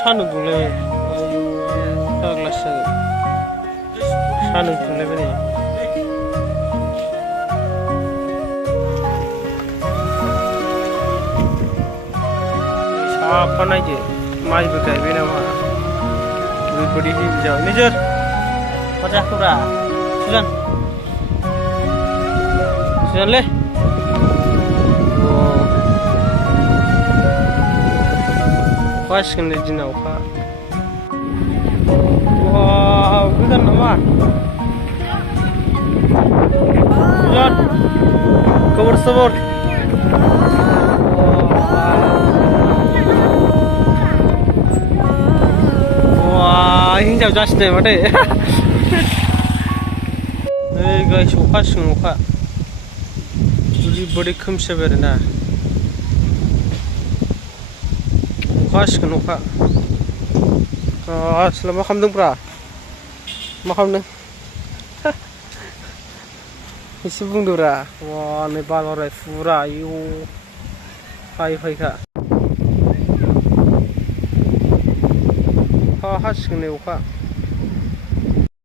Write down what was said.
सान्दुं दुंलायबाय आयु फाग्लासो सान्दुं दुंलायबाय नै साफा नायदो माइबो गायबाय नामा ओरैबायदि हेभि जाबाय मेजर मा जाखोब्रा सुजानलै अखा हासिगोन दिनाव अखा वाव गोदान नामा सुजान खबर सबर हिंजाव जासिनाय माथो नै गाइस अखा हासिगोन अखा ओरैबायदि खोमसि जाबाय आरोना अखा हासिगोन अखा आसोला मा खालामदोंब्रा मा खालामदों एसे बुंदोब्रा वा नै बार बारबाय फुरा आयौ हायै हायैखा अखा हासिगोन नै अखा